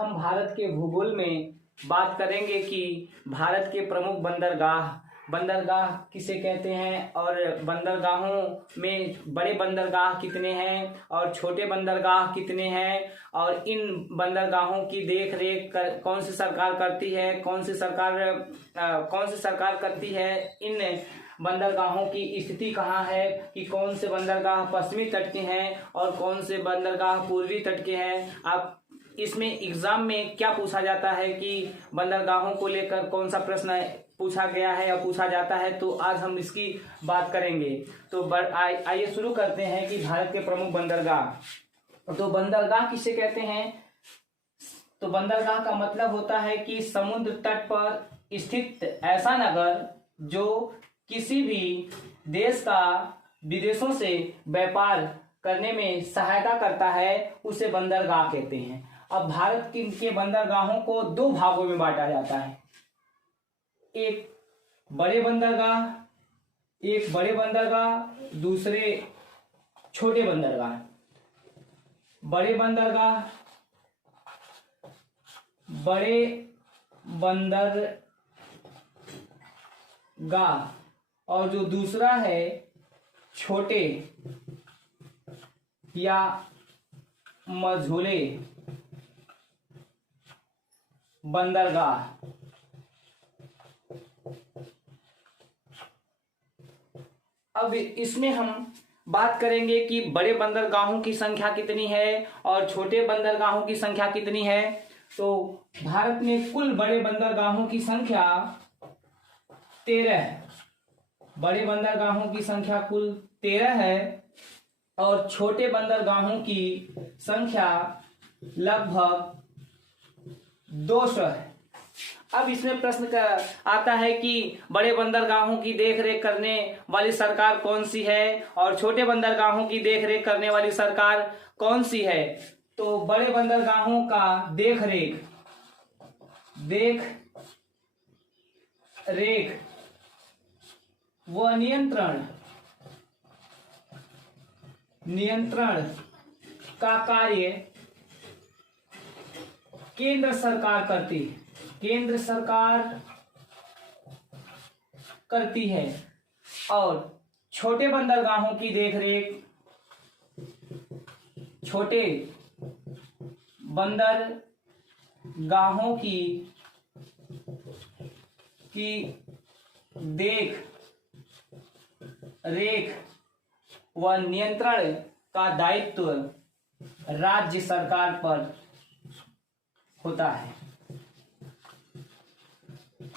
हम भारत के भूगोल में बात करेंगे कि भारत के प्रमुख बंदरगाह किसे कहते हैं और बंदरगाहों में बड़े बंदरगाह कितने हैं और छोटे बंदरगाह कितने हैं और इन बंदरगाहों की देख रेख कौन सी सरकार करती है, कौन सी सरकार करती है, इन बंदरगाहों की स्थिति कहाँ है कि कौन से बंदरगाह पश्चिमी तट के हैं और कौन से बंदरगाह पूर्वी तट के हैं। आप इसमें एग्जाम में क्या पूछा जाता है कि बंदरगाहों को लेकर कौन सा प्रश्न पूछा गया है या पूछा जाता है, तो आज हम इसकी बात करेंगे। तो आइए शुरू करते हैं कि भारत के प्रमुख बंदरगाह। तो बंदरगाह किसे कहते हैं? तो बंदरगाह का मतलब होता है कि समुद्र तट पर स्थित ऐसा नगर जो किसी भी देश का विदेशों से व्यापार करने में सहायता करता है, उसे बंदरगाह कहते हैं। अब भारत के बंदरगाहों को दो भागों में बांटा जाता है, एक बड़े बंदरगाह, दूसरे छोटे बंदरगाह। बड़े बंदरगाह और जो दूसरा है छोटे या मझोले बंदरगाह। अब इसमें हम बात करेंगे कि बड़े बंदरगाहों की संख्या कितनी है और छोटे बंदरगाहों की संख्या कितनी है। तो भारत में कुल बड़े बंदरगाहों की संख्या 13 है। बड़े बंदरगाहों की संख्या कुल 13 है और छोटे बंदरगाहों की संख्या लगभग 200 है। अब इसमें प्रश्न आता है कि बड़े बंदरगाहों की देखरेख करने वाली सरकार कौन सी है और छोटे बंदरगाहों की देखरेख करने वाली सरकार कौन सी है। तो बड़े बंदरगाहों का देख रेख व नियंत्रण का कार्य केंद्र सरकार करती है और छोटे बंदरगाहों की देखरेख देख रेख व नियंत्रण का दायित्व राज्य सरकार पर होता है।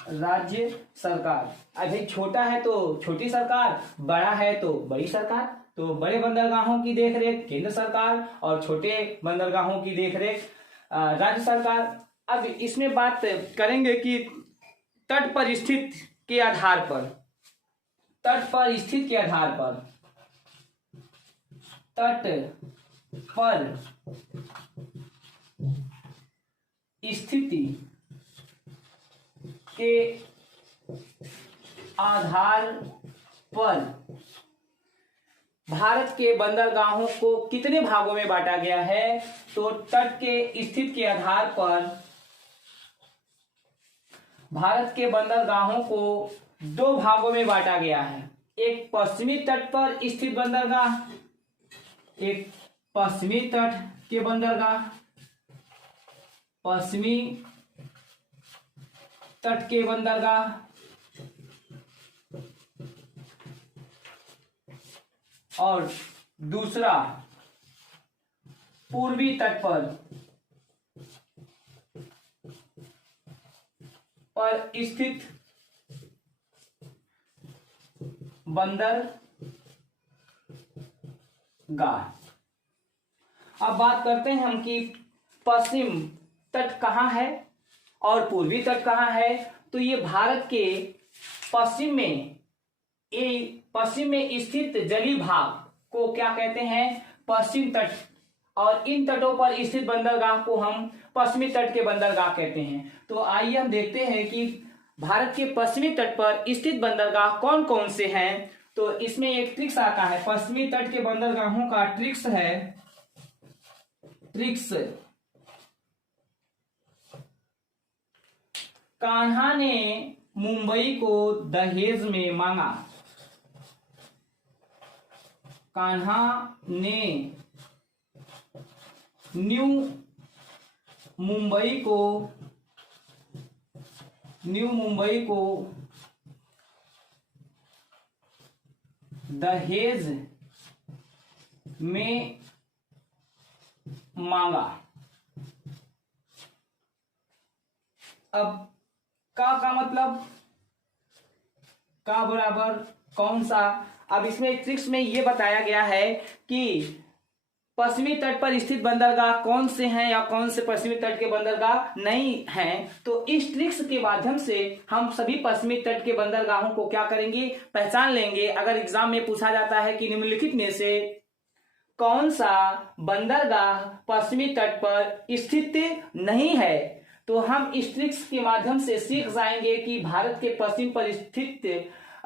राज्य सरकार अभी छोटा है तो छोटी सरकार, बड़ा है तो बड़ी सरकार। तो बड़े बंदरगाहों की देखरेख केंद्र सरकार और छोटे बंदरगाहों की देखरेख राज्य सरकार। अब इसमें बात करेंगे कि तट पर स्थित के आधार पर तट पर स्थिति के आधार पर भारत के बंदरगाहों को कितने भागों में बांटा गया है। तो तट के स्थिति के आधार पर भारत के बंदरगाहों को दो भागों में बांटा गया है, एक पश्चिमी तट पर स्थित बंदरगाह, एक पश्चिमी तट के बंदरगाह। पश्चिमी तट के बंदरगाह और दूसरा पूर्वी तट पर स्थित बंदरगाह। अब बात करते हैं हम कि पश्चिम तट कहाँ है और पूर्वी तट कहाँ है। तो ये भारत के पश्चिम में स्थित जलीय भाग को क्या कहते हैं? पश्चिम तट। और इन तटों पर स्थित बंदरगाह को हम पश्चिमी तट के बंदरगाह कहते हैं। तो आइए हम देखते हैं कि भारत के पश्चिमी तट पर स्थित बंदरगाह कौन कौन से हैं। तो इसमें एक ट्रिक्स आता है, पश्चिमी तट के बंदरगाहों का ट्रिक्स है। कान्हा ने मुंबई को दहेज में मांगा। कान्हा ने न्यू मुंबई को दहेज में मांगा। अब का मतलब का बराबर कौन सा। अब इसमें ट्रिक्स में ये बताया गया है कि पश्चिमी तट पर स्थित बंदरगाह कौन से हैं या कौन से पश्चिमी तट के बंदरगाह नहीं हैं। तो इस ट्रिक्स के माध्यम से हम सभी पश्चिमी तट के बंदरगाहों को क्या करेंगे, पहचान लेंगे। अगर एग्जाम में पूछा जाता है कि निम्नलिखित में से कौन सा बंदरगाह पश्चिमी तट पर स्थित नहीं है, तो हम इस ट्रिक्स के माध्यम से सीख जाएंगे कि भारत के पश्चिम पर स्थित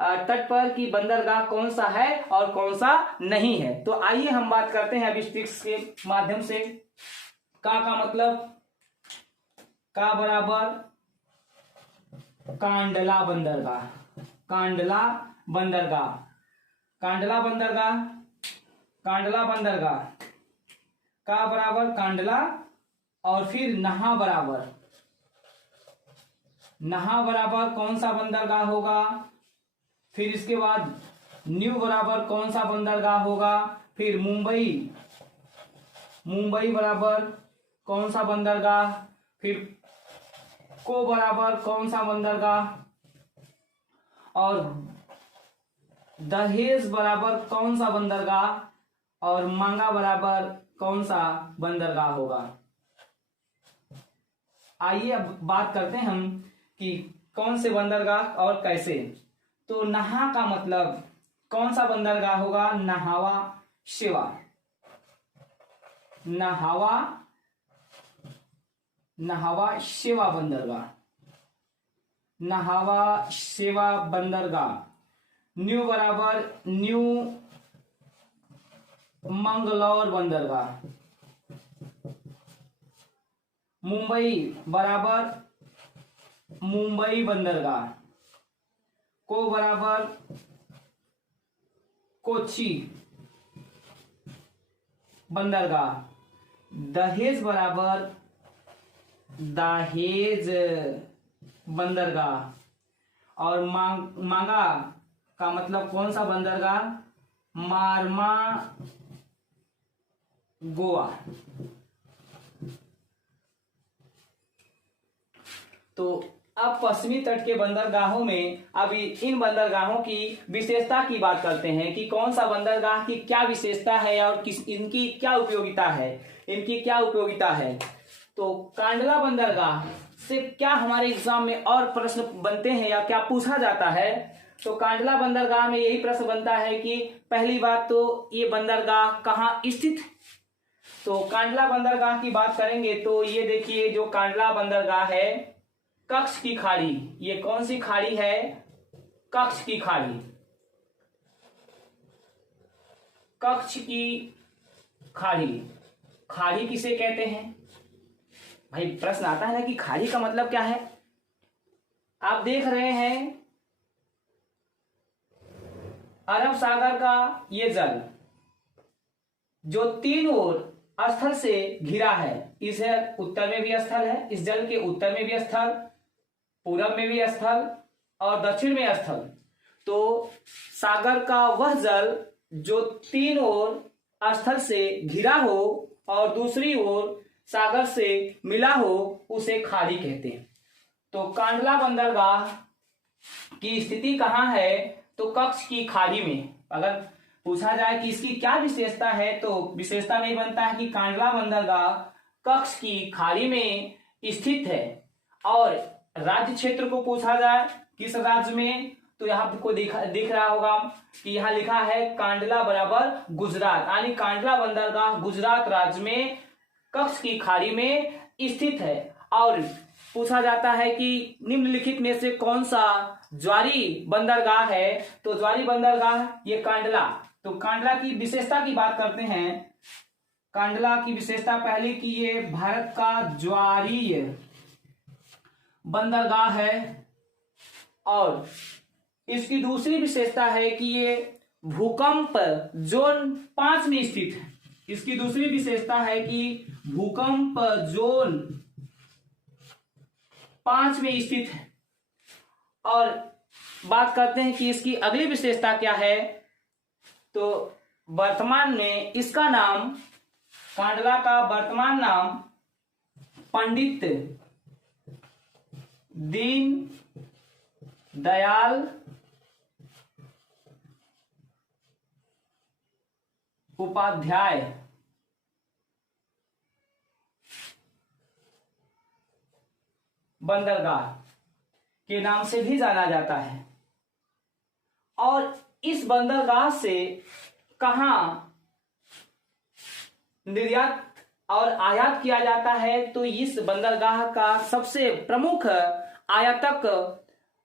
तट पर की बंदरगाह कौन सा है और कौन सा नहीं है। तो आइए हम बात करते हैं अब इस ट्रिक्स के माध्यम से। का मतलब का बराबर कांडला बंदरगाह। कांडला बंदरगाह, कांडला बंदरगाह, कांडला बंदरगाह का बराबर कांडला और फिर नहा बराबर, नहा बराबर कौन सा बंदरगाह होगा। फिर इसके बाद न्यू बराबर कौन सा बंदरगाह होगा। फिर मुंबई, मुंबई बराबर कौन सा बंदरगाह। फिर को बराबर कौन सा बंदरगाह और दहेज बराबर कौन सा बंदरगाह और मांगा बराबर कौन सा बंदरगाह होगा। आइए अब बात करते हैं हम कि कौन से बंदरगाह और कैसे। तो नहा का मतलब कौन सा बंदरगाह होगा, नहावा शिवा, नहावा, नहावा शिवा बंदरगाह, नहावा शिवा बंदरगाह। न्यू बराबर न्यू मंगलौर बंदरगाह। मुंबई बराबर मुंबई बंदरगाह। को बराबर कोची बंदरगाह। दहेज बराबर दहेज बंदरगाह और मांगा का मतलब कौन सा बंदरगाह, मारमा गोवा। तो अब पश्चिमी तट के बंदरगाहों में अभी इन बंदरगाहों की विशेषता की बात करते हैं कि कौन सा बंदरगाह की क्या विशेषता है और इनकी क्या उपयोगिता है, इनकी क्या उपयोगिता है। तो कांडला बंदरगाह से क्या हमारे एग्जाम में और प्रश्न बनते हैं या क्या पूछा जाता है। तो कांडला बंदरगाह में यही प्रश्न बनता है कि पहली बात तो ये बंदरगाह कहाँ स्थित। तो कांडला बंदरगाह की बात करेंगे तो ये देखिए जो कांडला बंदरगाह है, कच्छ की खाड़ी। ये कौन सी खाड़ी है, कच्छ की खाड़ी। कच्छ की खाड़ी, खाड़ी किसे कहते हैं भाई, प्रश्न आता है ना कि खाड़ी का मतलब क्या है। आप देख रहे हैं अरब सागर का ये जल जो तीन ओर स्थल से घिरा है। इस उत्तर में भी स्थल है, इस जल के उत्तर में भी स्थल, पूरब में भी स्थल और दक्षिण में स्थल। तो सागर का वह जल जो तीन ओर स्थल से घिरा हो और दूसरी ओर सागर से मिला हो उसे खाड़ी कहते हैं। तो कांडला बंदरगाह की स्थिति कहाँ है, तो कच्छ की खाड़ी में। अगर पूछा जाए कि इसकी क्या विशेषता है तो विशेषता में बनता है कि कांडला बंदरगाह कच्छ की खाड़ी में स्थित है। और राज्य क्षेत्र को पूछा जाए किस राज्य में, तो यहाँ आपको दिख रहा होगा कि यहाँ लिखा है कांडला बराबर गुजरात, यानी कांडला बंदरगाह गुजरात राज्य में कच्छ की खाड़ी में स्थित है। और पूछा जाता है कि निम्नलिखित में से कौन सा ज्वारी बंदरगाह है, तो ज्वारी बंदरगाह ये कांडला। तो कांडला की विशेषता की बात करते हैं। कांडला की विशेषता पहली कि ये भारत का ज्वारीय बंदरगाह है। और इसकी दूसरी विशेषता है कि ये भूकंप जोन 5 में स्थित है। इसकी दूसरी विशेषता है कि भूकंप जोन 5 में स्थित है। और बात करते हैं कि इसकी अगली विशेषता क्या है, तो वर्तमान में इसका नाम, कांडला का वर्तमान नाम पंडित दीन दयाल उपाध्याय बंदरगाह के नाम से भी जाना जाता है। और इस बंदरगाह से कहां निर्यात और आयात किया जाता है, तो इस बंदरगाह का सबसे प्रमुख आयातक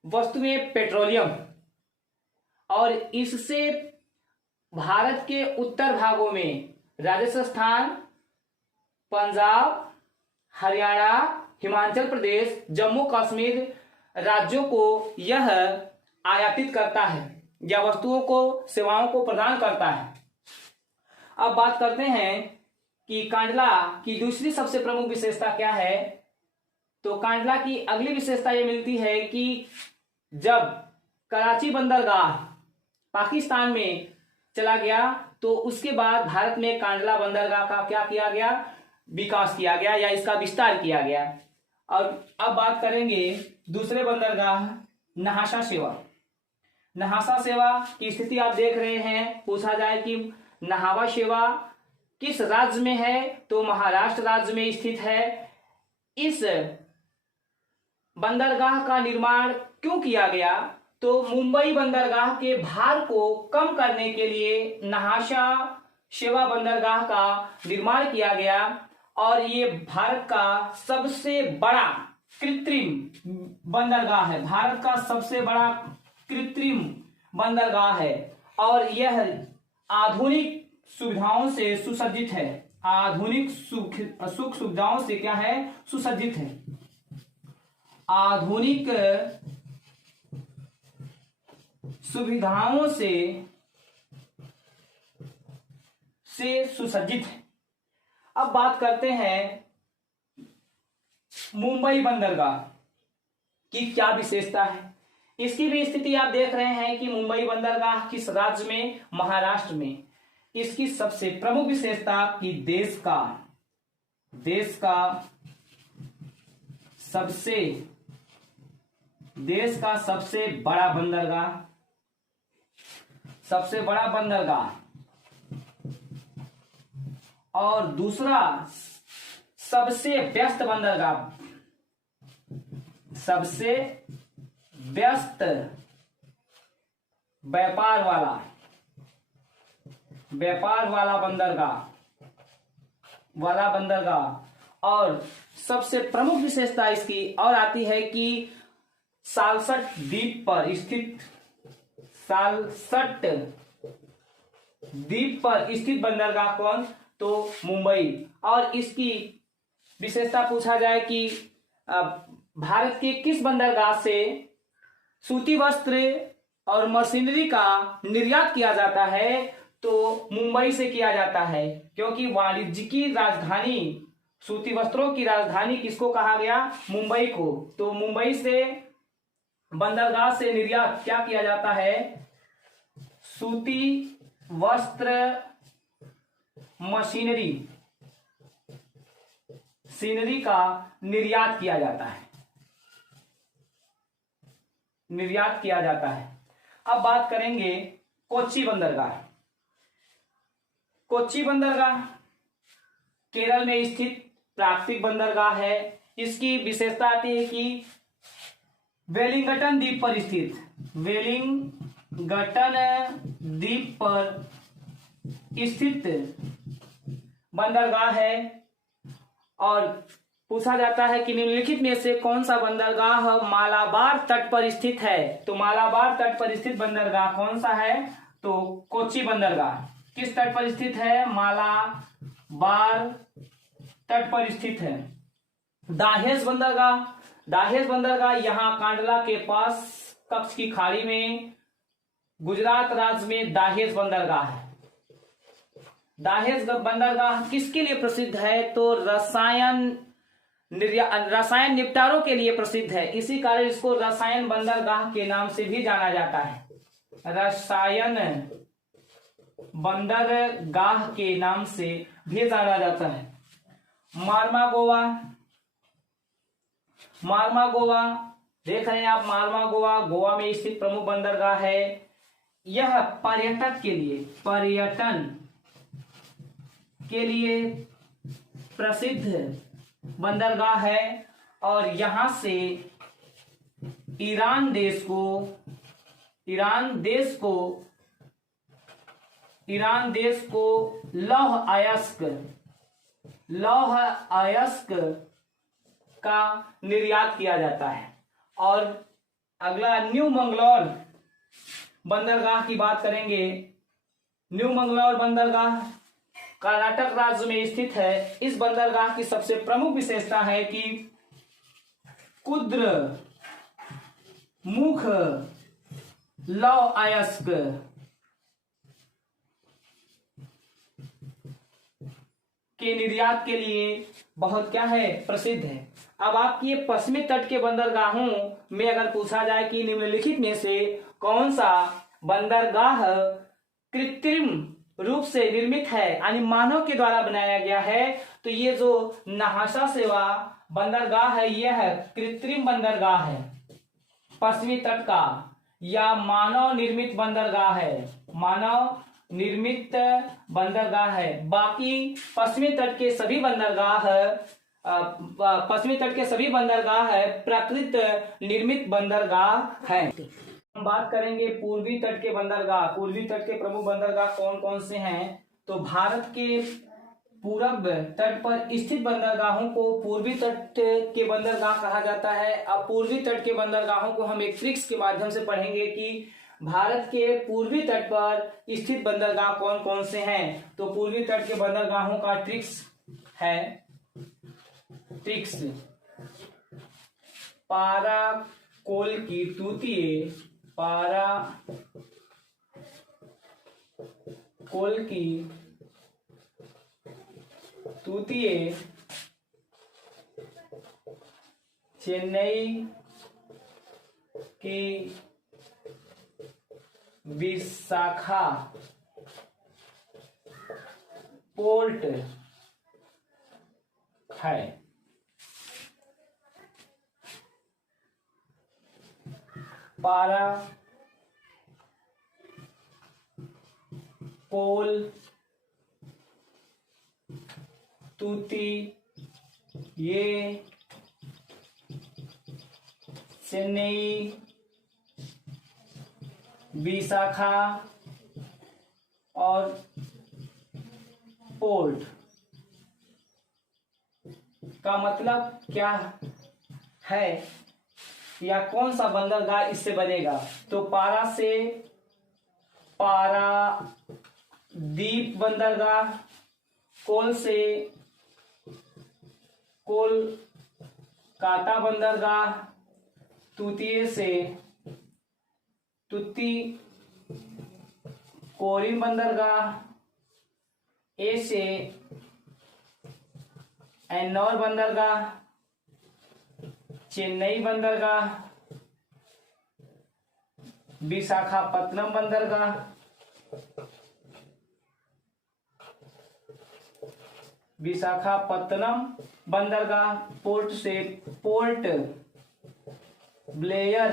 वस्तुएं पेट्रोलियम, और इससे भारत के उत्तर भागों में राजस्थान, पंजाब, हरियाणा, हिमाचल प्रदेश, जम्मू कश्मीर राज्यों को यह आयातित करता है या वस्तुओं को, सेवाओं को प्रदान करता है। अब बात करते हैं कि कांडला की दूसरी सबसे प्रमुख विशेषता क्या है। तो कांडला की अगली विशेषता यह मिलती है कि जब कराची बंदरगाह पाकिस्तान में चला गया तो उसके बाद भारत में कांडला बंदरगाह का क्या किया गया, विकास किया गया या इसका विस्तार किया गया। और अब बात करेंगे दूसरे बंदरगाह न्हासा सेवा। न्हासा सेवा की स्थिति आप देख रहे हैं। पूछा जाए कि न्हावा सेवा किस राज्य में है, तो महाराष्ट्र राज्य में स्थित है। इस बंदरगाह का निर्माण क्यों किया गया, तो मुंबई बंदरगाह के भार को कम करने के लिए न्हासा सेवा बंदरगाह का निर्माण किया गया। और ये भारत का सबसे बड़ा कृत्रिम बंदरगाह है। भारत का सबसे बड़ा कृत्रिम बंदरगाह है और यह आधुनिक सुविधाओं से सुसज्जित है। आधुनिक सुख सुविधाओं से क्या है, सुसज्जित है। आधुनिक सुविधाओं से सुसज्जित है। अब बात करते हैं मुंबई बंदरगाह की क्या विशेषता है। इसकी भी स्थिति आप देख रहे हैं कि मुंबई बंदरगाह किस राज्य में, महाराष्ट्र में। इसकी सबसे प्रमुख विशेषता कि देश का सबसे बड़ा बंदरगाह, और दूसरा सबसे व्यस्त बंदरगाह, सबसे व्यस्त व्यापार वाला बंदरगाह। और सबसे प्रमुख विशेषता इसकी और आती है कि सालसट द्वीप पर स्थित बंदरगाह कौन, तो मुंबई। और इसकी विशेषता पूछा जाए कि भारत के किस बंदरगाह से सूती वस्त्र और मशीनरी का निर्यात किया जाता है, तो मुंबई से किया जाता है। क्योंकि वाणिज्य की राजधानी, सूती वस्त्रों की राजधानी किसको कहा गया, मुंबई को। तो मुंबई से बंदरगाह से निर्यात क्या किया जाता है, सूती वस्त्र, मशीनरी का निर्यात किया जाता है। अब बात करेंगे कोच्चि बंदरगाह केरल में स्थित प्राकृतिक बंदरगाह है। इसकी विशेषता आती है कि वेलिंगटन द्वीप पर स्थित बंदरगाह है। और पूछा जाता है कि निम्नलिखित में से कौन सा बंदरगाह मालाबार तट पर स्थित है, तो मालाबार तट पर स्थित बंदरगाह कौन सा है, तो कोच्चि बंदरगाह। किस तट पर स्थित है, मालाबार तट पर स्थित है। दाहेज दाहेज बंदरगाह यहाँ कांडला के पास कच्छ की खाड़ी में गुजरात राज्य में दाहेज बंदरगाह है। दाहेज बंदरगाह किसके लिए प्रसिद्ध है? तो रसायन निपटारों के लिए प्रसिद्ध है। इसी कारण इसको रसायन बंदरगाह के नाम से भी जाना जाता है। रसायन बंदरगाह के नाम से भी जाना जाता है। मार्मागोवा, मार्मागोवा देख रहे हैं आप। मार्मागोवा गोवा में स्थित प्रमुख बंदरगाह है। यह पर्यटन के लिए प्रसिद्ध बंदरगाह है और यहां से ईरान देश को लौह अयस्क का निर्यात किया जाता है। और अगला न्यू मंगलौर बंदरगाह की बात करेंगे। न्यू मंगलौर बंदरगाह कर्नाटक राज्य में स्थित है। इस बंदरगाह की सबसे प्रमुख विशेषता है कि कुद्र मुख लौह अयस्क के निर्यात के लिए बहुत क्या है? प्रसिद्ध है। अब आपकी ये पश्चिमी तट के बंदरगाहों में अगर पूछा जाए कि निम्नलिखित में से कौन सा बंदरगाह कृत्रिम रूप से निर्मित है यानी मानव के द्वारा बनाया गया है, तो ये जो नहासा सेवा बंदरगाह है यह कृत्रिम बंदरगाह है। पश्चिमी तट का या मानव निर्मित बंदरगाह है। मानव निर्मित बंदरगाह है। बाकी पश्चिमी तट के सभी बंदरगाह है प्राकृत निर्मित बंदरगाह है। हम बात करेंगे पूर्वी तट के बंदरगाह। पूर्वी तट के प्रमुख बंदरगाह कौन कौन से हैं? तो भारत के पूरब तट पर स्थित बंदरगाहों को पूर्वी तट के बंदरगाह कहा जाता है। अब पूर्वी तट के बंदरगाहों को हम एक ट्रिक्स के माध्यम से पढ़ेंगे कि भारत के पूर्वी तट पर स्थित बंदरगाह कौन कौन से हैं। तो पूर्वी तट के बंदरगाहों का ट्रिक्स है। ट्रिक्स पाराकोल की तूतीय, पाराकोल की तूतीय, चेन्नई की विशाखा पोर्ट है। पाराकोल तूती ये चेन्नई विशाखा और पोर्ट का मतलब क्या है या कौन सा बंदरगाह इससे बनेगा? तो पारा से पारादीप बंदरगाह, कोल से कोलकाता बंदरगाह, तूतीय से तूतीकोरिन बंदरगाह, ए से एन्नौर बंदरगाह, चेन्नई बंदरगाह, विशाखापत्तनम बंदरगाह, विशाखापत्तनम बंदरगाह, पोर्ट से पोर्ट ब्लेयर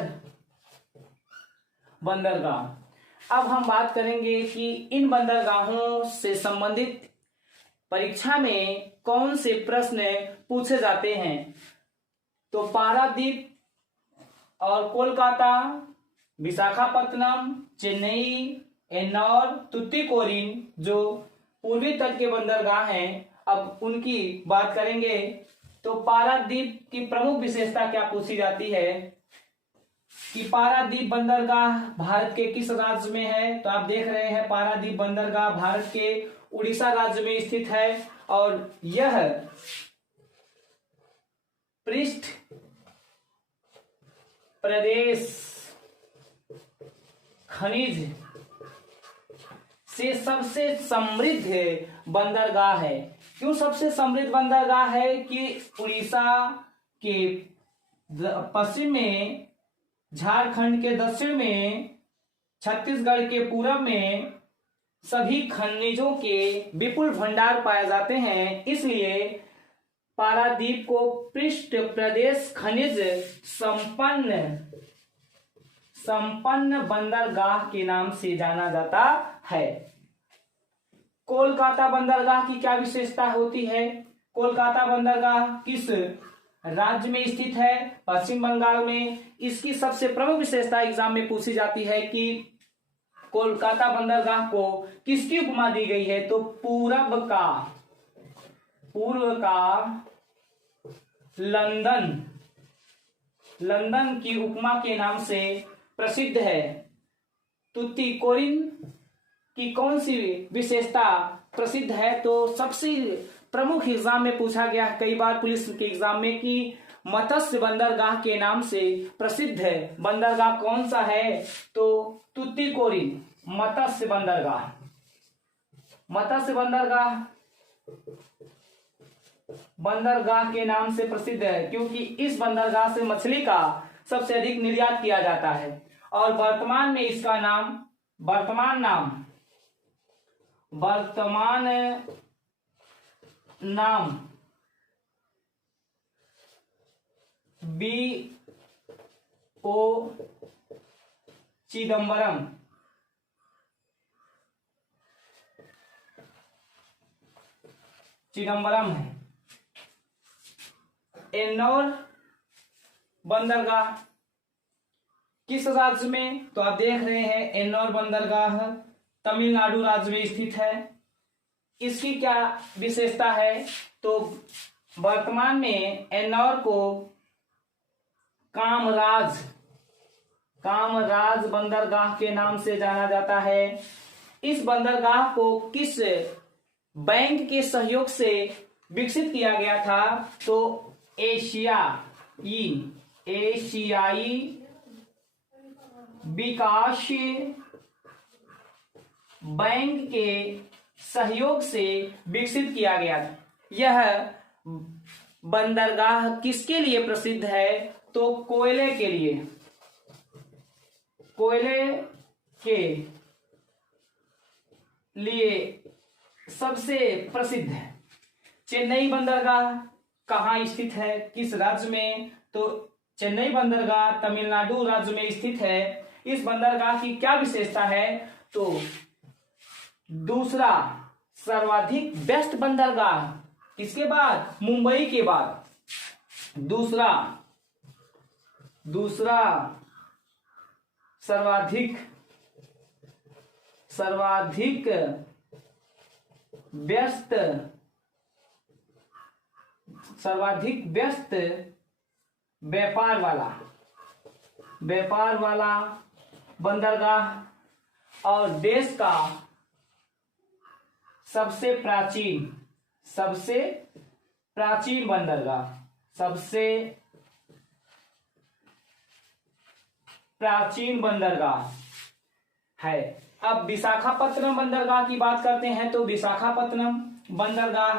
बंदरगाह। अब हम बात करेंगे कि इन बंदरगाहों से संबंधित परीक्षा में कौन से प्रश्न पूछे जाते हैं। तो पारादीप और कोलकाता, विशाखापत्तनम, चेन्नई, एन्नौर, तूतीकोरिन जो पूर्वी तट के बंदरगाह हैं, अब उनकी बात करेंगे। तो पारादीप की प्रमुख विशेषता क्या पूछी जाती है कि पारादीप बंदरगाह भारत के किस राज्य में है? तो आप देख रहे हैं पारादीप बंदरगाह भारत के उड़ीसा राज्य में स्थित है और यह पृष्ठ प्रदेश खनिज से सबसे समृद्ध बंदरगाह है। क्यों सबसे समृद्ध बंदरगाह है? कि उड़ीसा के पश्चिम में, झारखंड के दक्षिण में, छत्तीसगढ़ के पूरब में सभी खनिजों के विपुल भंडार पाए जाते हैं। इसलिए पारादीप को पृष्ठ प्रदेश खनिज संपन्न बंदरगाह के नाम से जाना जाता है। कोलकाता बंदरगाह की क्या विशेषता होती है? कोलकाता बंदरगाह किस राज्य में स्थित है? पश्चिम बंगाल में। इसकी सबसे प्रमुख विशेषता एग्जाम में पूछी जाती है कि कोलकाता बंदरगाह को किसकी उपमा दी गई है? तो पूर्व का लंदन की उपमा के नाम से प्रसिद्ध है। तुतीकोरिन की कौन सी विशेषता प्रसिद्ध है? तो सबसे प्रमुख एग्जाम में पूछा गया कई बार पुलिस के एग्जाम में कि मत्स्य बंदरगाह के नाम से प्रसिद्ध है बंदरगाह कौन सा है? तो तुतीकोरिन मत्स्य बंदरगाह के नाम से प्रसिद्ध है, क्योंकि इस बंदरगाह से मछली का सबसे अधिक निर्यात किया जाता है। और वर्तमान में इसका नाम वर्तमान नाम B.O. चिदम्बरम है। एन्नौर बंदरगाह किस राज्य में? तो आप देख रहे हैं एन्नौर बंदरगाह तमिलनाडु राज्य में स्थित है। इसकी क्या विशेषता है? तो वर्तमान में एन्नौर को कामराज बंदरगाह के नाम से जाना जाता है। इस बंदरगाह को किस बैंक के सहयोग से विकसित किया गया था? तो एशियाई विकास बैंक के सहयोग से विकसित किया गया था। यह बंदरगाह किसके लिए प्रसिद्ध है? तो कोयले के लिए सबसे प्रसिद्ध है। चेन्नई बंदरगाह कहाँ स्थित है? किस राज्य में? तो चेन्नई बंदरगाह तमिलनाडु राज्य में स्थित है। इस बंदरगाह की क्या विशेषता है? तो दूसरा सर्वाधिक व्यस्त बंदरगाह किसके बाद? मुंबई के बाद दूसरा सर्वाधिक व्यस्त व्यापार वाला बंदरगाह और देश का सबसे प्राचीन बंदरगाह है। अब विशाखापत्तनम बंदरगाह की बात करते हैं। तो विशाखापत्तनम बंदरगाह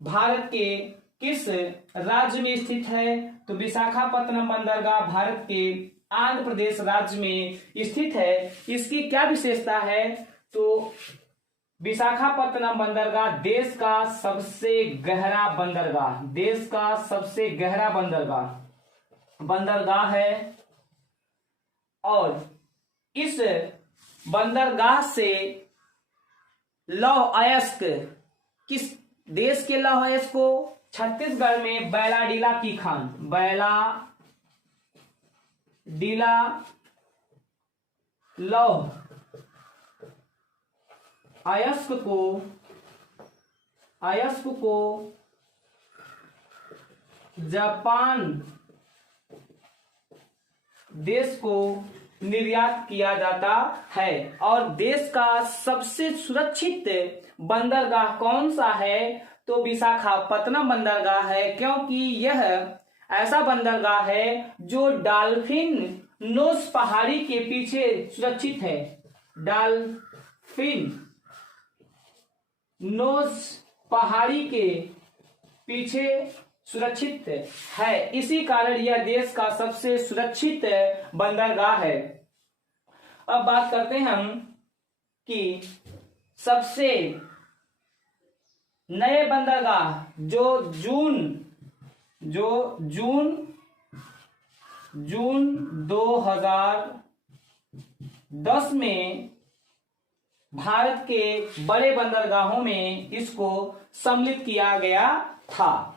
भारत के किस राज्य में स्थित है? तो विशाखापत्तनम बंदरगाह भारत के आंध्र प्रदेश राज्य में स्थित है। इसकी क्या विशेषता है? तो विशाखापत्तनम बंदरगाह देश का सबसे गहरा बंदरगाह है। और इस बंदरगाह से लौह अयस्क किस देश के लौह अयस्क को? छत्तीसगढ़ में बैलाडीला लौह अयस्क को जापान देश को निर्यात किया जाता है। और देश का सबसे सुरक्षित बंदरगाह कौन सा है? तो विशाखापत्तनम बंदरगाह है, क्योंकि यह ऐसा बंदरगाह है जो डॉल्फिन नोस पहाड़ी के पीछे सुरक्षित है। डॉल्फिन नोस पहाड़ी के पीछे सुरक्षित है, इसी कारण यह देश का सबसे सुरक्षित बंदरगाह है। अब बात करते हैं हम कि सबसे नए बंदरगाह जो जून 2010 में भारत के बड़े बंदरगाहों में इसको सम्मिलित किया गया था।